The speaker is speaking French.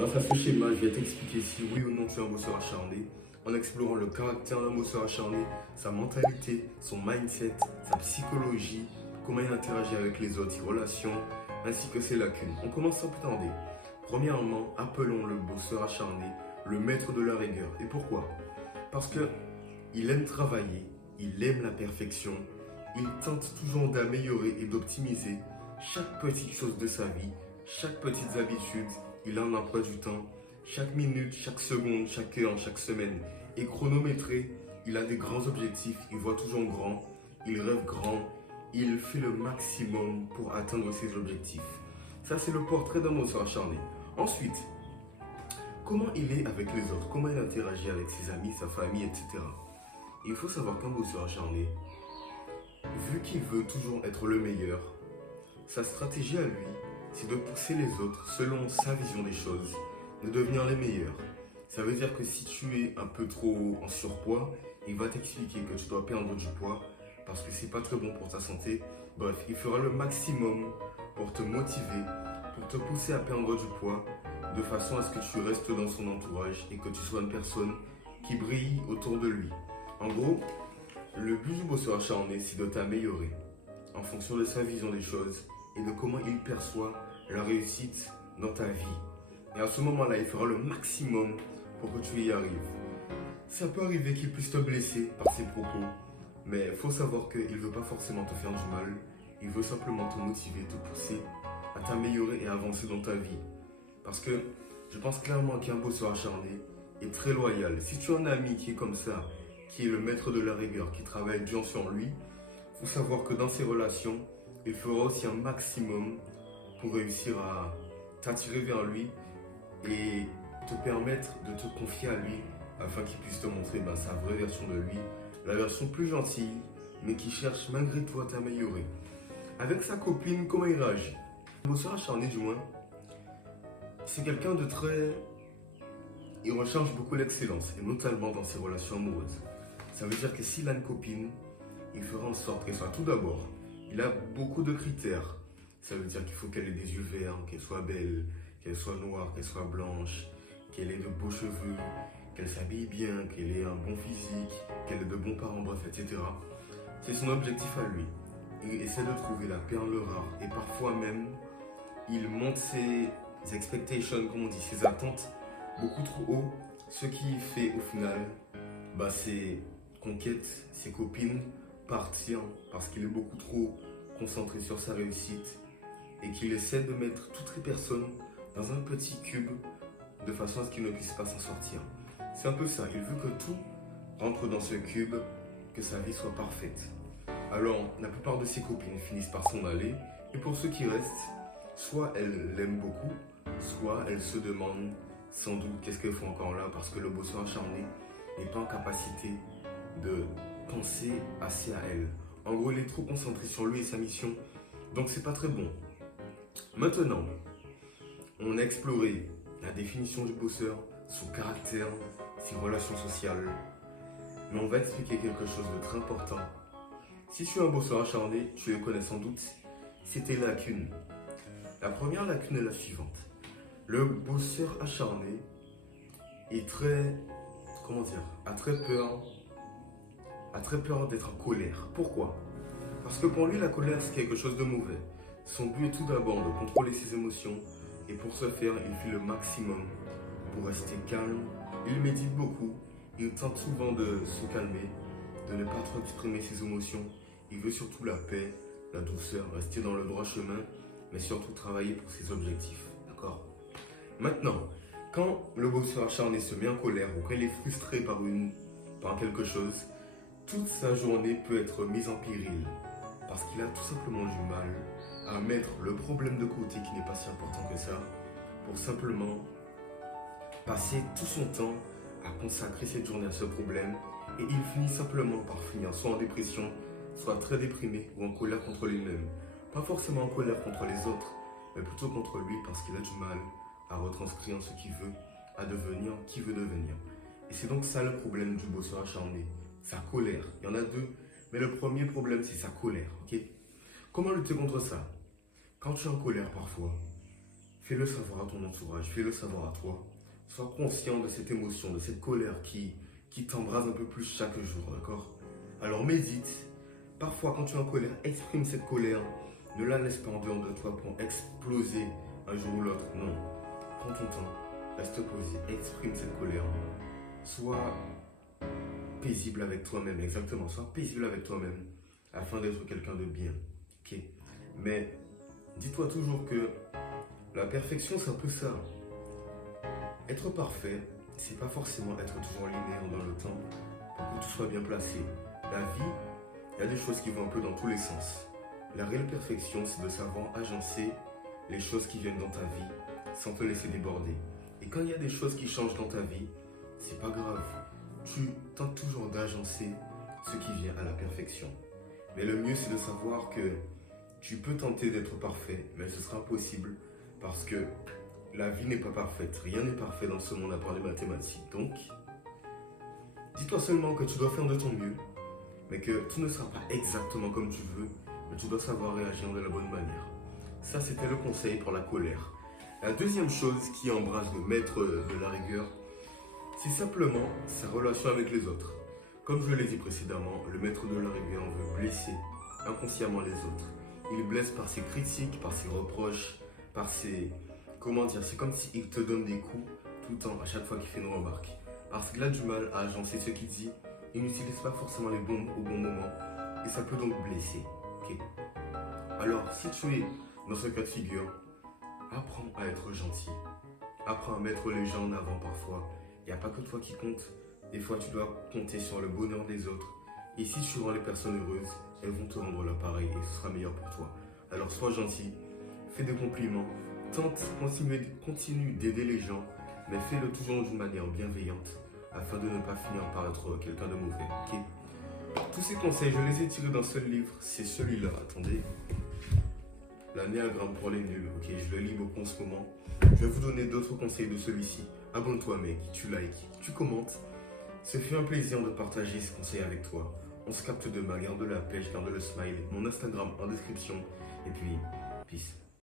Grâce à ce schéma, je vais t'expliquer si oui ou non tu es un bosseur acharné, en explorant le caractère d'un bosseur acharné, sa mentalité, son mindset, sa psychologie, comment il interagit avec les autres, ses relations, ainsi que ses lacunes. On commence sans plus tarder. Premièrement, appelons le bosseur acharné le maître de la rigueur. Et pourquoi? Parce que il aime travailler, il aime la perfection, il tente toujours d'améliorer et d'optimiser chaque petite chose de sa vie, chaque petite habitude. Il a un emploi du temps. Chaque minute, chaque seconde, chaque heure, chaque semaine est chronométré. Il a des grands objectifs. Il voit toujours grand. Il rêve grand. Il fait le maximum pour atteindre ses objectifs. Ça, c'est le portrait d'un bosseur acharné. Ensuite, comment il est avec les autres? Comment il interagit avec ses amis, sa famille, etc. Il faut savoir qu'un bosseur acharné, vu qu'il veut toujours être le meilleur, sa stratégie à lui, c'est de pousser les autres selon sa vision des choses, de devenir les meilleurs. Ça veut dire que si tu es un peu trop en surpoids, il va t'expliquer que tu dois perdre du poids parce que c'est pas très bon pour ta santé. Bref, il fera le maximum pour te motiver, pour te pousser à perdre du poids, de façon à ce que tu restes dans son entourage et que tu sois une personne qui brille autour de lui. En gros, le but du bosseur acharné, c'est de t'améliorer en fonction de sa vision des choses et de comment il perçoit la réussite dans ta vie. Et à ce moment-là, il fera le maximum pour que tu y arrives. Ça peut arriver qu'il puisse te blesser par ses propos, mais il faut savoir qu'il ne veut pas forcément te faire du mal. Il veut simplement te motiver, te pousser à t'améliorer et à avancer dans ta vie. Parce que je pense clairement qu'un bosseur acharné est très loyal. Si tu as un ami qui est comme ça, qui est le maître de la rigueur, qui travaille dur sur lui, il faut savoir que dans ses relations, il fera aussi un maximum pour réussir à t'attirer vers lui et te permettre de te confier à lui afin qu'il puisse te montrer sa vraie version de lui, la version plus gentille, mais qui cherche malgré tout à t'améliorer. Avec sa copine, comment il réagit? Un bosseur acharné du moins, c'est quelqu'un de très... Il recherche beaucoup l'excellence, et notamment dans ses relations amoureuses. Ça veut dire que s'il a une copine, il fera en sorte qu'elle soit tout d'abord. Il a beaucoup de critères. Ça veut dire qu'il faut qu'elle ait des yeux verts, qu'elle soit belle, qu'elle soit noire, qu'elle soit blanche, qu'elle ait de beaux cheveux, qu'elle s'habille bien, qu'elle ait un bon physique, qu'elle ait de bons parents, bref, etc. C'est son objectif à lui. Il essaie de trouver la perle rare et parfois même, il monte ses expectations, comme on dit, ses attentes beaucoup trop haut. Ce qui fait au final, c'est qu'on quitte ses copines, partir parce qu'il est beaucoup trop concentré sur sa réussite et qu'il essaie de mettre toutes les personnes dans un petit cube de façon à ce qu'ils ne puissent pas s'en sortir. C'est un peu ça, il veut que tout rentre dans ce cube, que sa vie soit parfaite. Alors, la plupart de ses copines finissent par s'en aller et pour ceux qui restent, soit elles l'aiment beaucoup, soit elles se demandent sans doute qu'est-ce qu'elles font encore là parce que le bosseur acharné n'est pas en capacité de penser assez à elle. En gros, il est trop concentré sur lui et sa mission, donc c'est pas très bon. Maintenant, on a exploré la définition du bosseur, son caractère, ses relations sociales, mais on va expliquer quelque chose de très important. Si tu es un bosseur acharné, tu le connais sans doute, c'est tes lacunes. La première lacune est la suivante. Le bosseur acharné est très, a très peur d'être en colère. Pourquoi? Parce que pour lui, la colère, c'est quelque chose de mauvais. Son but est tout d'abord de contrôler ses émotions et pour ce faire, il fait le maximum pour rester calme. Il médite beaucoup, il tente souvent de se calmer, de ne pas trop exprimer ses émotions. Il veut surtout la paix, la douceur, rester dans le droit chemin, mais surtout travailler pour ses objectifs. D'accord? Maintenant, quand le bosseur acharné se met en colère ou quand il est frustré par quelque chose, toute sa journée peut être mise en péril parce qu'il a tout simplement du mal à mettre le problème de côté qui n'est pas si important que ça pour simplement passer tout son temps à consacrer cette journée à ce problème et il finit simplement par finir soit en dépression, soit très déprimé ou en colère contre lui-même. Pas forcément en colère contre les autres, mais plutôt contre lui parce qu'il a du mal à retranscrire ce qu'il veut, à devenir qui veut devenir. Et c'est donc ça le problème du bosseur acharné, sa colère. Il y en a deux, mais le premier problème c'est sa colère. Ok? Comment lutter contre ça? Quand tu es en colère parfois, Fais-le savoir à ton entourage, fais-le savoir à toi. Sois conscient de cette émotion, de cette colère qui t'embrase un peu plus chaque jour, d'accord? Alors médite. Parfois, quand tu es en colère, exprime cette colère. Ne la laisse pas en dehors de toi pour exploser un jour ou l'autre. Non. Prends ton temps, reste posé, exprime cette colère. Sois paisible avec toi-même, exactement. Sois paisible avec toi-même afin d'être quelqu'un de bien. Ok? Mais dis-toi toujours que la perfection, c'est un peu ça. Être parfait, c'est pas forcément être toujours linéaire dans le temps pour que tout soit bien placé. La vie, il y a des choses qui vont un peu dans tous les sens. La réelle perfection, c'est de savoir agencer les choses qui viennent dans ta vie sans te laisser déborder. Et quand il y a des choses qui changent dans ta vie, c'est pas grave. Tu tentes toujours d'agencer ce qui vient à la perfection. Mais le mieux, c'est de savoir que tu peux tenter d'être parfait, mais ce sera impossible parce que la vie n'est pas parfaite. Rien n'est parfait dans ce monde à part les mathématiques. Donc, dis-toi seulement que tu dois faire de ton mieux, mais que tout ne sera pas exactement comme tu veux, mais tu dois savoir réagir de la bonne manière. Ça, c'était le conseil pour la colère. La deuxième chose qui embrasse le maître de la rigueur, c'est simplement sa relation avec les autres. Comme je l'ai dit précédemment, le maître de la rigueur veut blesser inconsciemment les autres. Il blesse par ses critiques, par ses reproches, par ses... Comment dire? C'est comme s'il te donne des coups tout le temps, à chaque fois qu'il fait une remarque. Parce qu'il a du mal à agencer ce qu'il dit. Il n'utilise pas forcément les bons mots au bon moment. Et ça peut donc blesser. Ok? Alors, si tu es dans ce cas de figure, apprends à être gentil. Apprends à mettre les gens en avant parfois. Il n'y a pas que toi qui compte. Des fois, tu dois compter sur le bonheur des autres. Et si tu rends les personnes heureuses, elles vont te rendre l'appareil et ce sera meilleur pour toi. Alors, sois gentil, fais des compliments, continue d'aider les gens, mais fais-le toujours d'une manière bienveillante afin de ne pas finir par être quelqu'un de mauvais. Okay? Tous ces conseils, je les ai tirés d'un seul livre. C'est celui-là. Attendez. L'anéagramme pour les nuls. Ok, je le lis beaucoup en ce moment. Je vais vous donner d'autres conseils de celui-ci. Abonne-toi, mec. Tu likes, tu commentes. Ce fut un plaisir de partager ces conseils avec toi. On se capte demain. Garde la pêche, garde le smile. Mon Instagram en description. Et puis, peace.